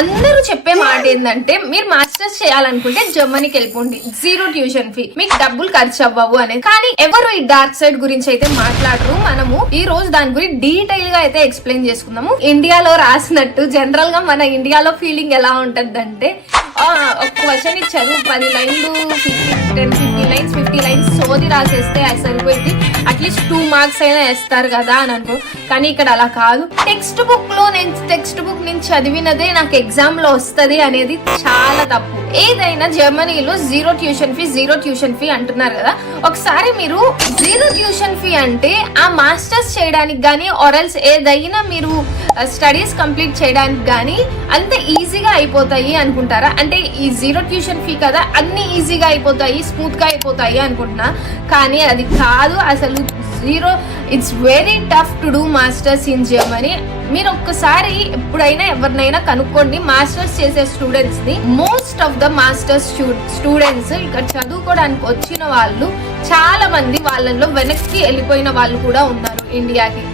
అందరూ చెప్పే మాట ఏంటంటే మీరు మాస్టర్స్ చేయాలనుకుంటే జర్మనీకి వెళ్ళిపోండి, జీరో ట్యూషన్ ఫీ, మీకు డబ్బులు ఖర్చు అవ్వవు అనేది. కానీ ఎవరు ఈ డార్క్ సైడ్ గురించి అయితే మాట్లాడరు. మనము ఈ రోజు దాని గురించి డీటెయిల్ గా అయితే ఎక్స్ప్లెయిన్ చేసుకుందాము. ఇండియాలో రాసినట్టు జనరల్ గా మన ఇండియాలో ఫీలింగ్ ఎలా ఉంటదంటే ఒక క్వశ్చన్ ఇచ్చారు, 10 లైన్లు 50 లైన్స్ 50 లైన్స్ సోది రాసేస్తే సరిపోయింది, అట్లీస్ట్ 2 మార్క్స్ అయినా వేస్తారు కదా అని అనుకో. కానీ ఇక్కడ అలా కాదు. టెక్స్ట్ బుక్ నుంచి చదివినదే నాకు ఎగ్జామ్ లో వస్తది అనేది చాలా తప్పు. ఏదైనా జర్మనీలో జీరో ట్యూషన్ ఫీ అంటున్నారు కదా, ఒకసారి మీరు జీరో ట్యూషన్ ఫీ అంటే ఆ మాస్టర్స్ చేయడానికి గానీ ఆర్ఎల్స్ ఏదైనా మీరు స్టడీస్ కంప్లీట్ చేయడానికి గానీ అంత ఈజీగా అయిపోతాయి అనుకుంటారా? అంటే ఈ జీరో ట్యూషన్ ఫీ కదా అన్ని ఈజీగా అయిపోతాయి, స్మూత్ గా అయిపోతాయి అనుకుంటున్నా. కానీ అది కాదు అసలు. It's very tough to do masters in Germany. మీరు ఒక్కసారి ఎప్పుడైనా ఎవరినైనా కనుక్కోండి మాస్టర్స్ చేసే స్టూడెంట్స్ ని. Most of the masters students ఇక్కడ చదువుకోవడానికి వచ్చిన వాళ్ళు చాలా మంది వాళ్ళలో వెనక్కి వెళ్ళిపోయిన వాళ్ళు కూడా ఉన్నారు ఇండియాకి.